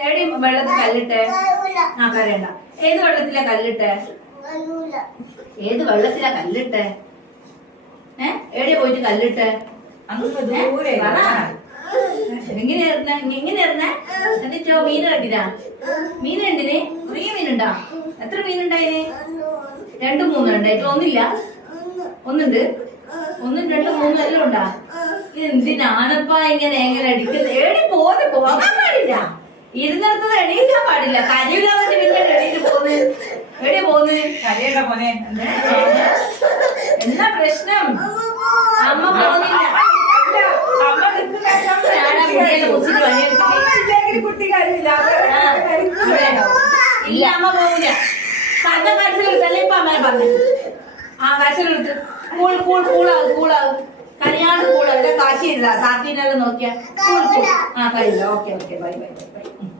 എവിടെയും വെള്ളത്തിൽ കല്ലിട്ടെ? ആ കരയണ്ട. ഏത് വെള്ളത്തിലാ കല്ലിട്ടെ? ഏത് വെള്ളത്തിലാ കല്ലിട്ടെ? എവിടെയാ പോയിട്ട് കല്ലിട്ടെ? എങ്ങനെ എന്നിട്ടോ മീൻ കണ്ടിനാ? മീൻ കണ്ടിന്? കുറേ മീനുണ്ടാ? എത്ര മീനുണ്ടായിന്? 2, 3 ഉണ്ടായിട്ട് ഒന്നില്ല? ഒന്നുണ്ട്? 1, 2, 3 എല്ലാം ഉണ്ടാ? എന്തിനാണപ്പാ ഇങ്ങനെ അടിക്കുന്നത്? എവിടെ പോകാൻ പാടില്ല. ഇരുന്നിടത്തത് എണീക്കാൻ പാടില്ല. കരിയില്ലാതെ പിന്നെ എണീറ്റ് പോകുന്നത്. എവിടെയാ പോകുന്നത്? കരയണ്ട മോനെ. എന്താ പ്രശ്നം? അമ്മ പോകുന്നില്ല. ഇല്ല, അമ്മ പോവില്ല. കരച്ചിലെടുത്തല്ലേ ഇപ്പൊ അമ്മ പറഞ്ഞു. ആ കരച്ചിലെടുത്ത് കൂളാവും കല്യാണം കൂടാ കാശില്ല. സാത്തിനെല്ലാം നോക്കിയാ ആ കഴിയില്ല. Okay bye.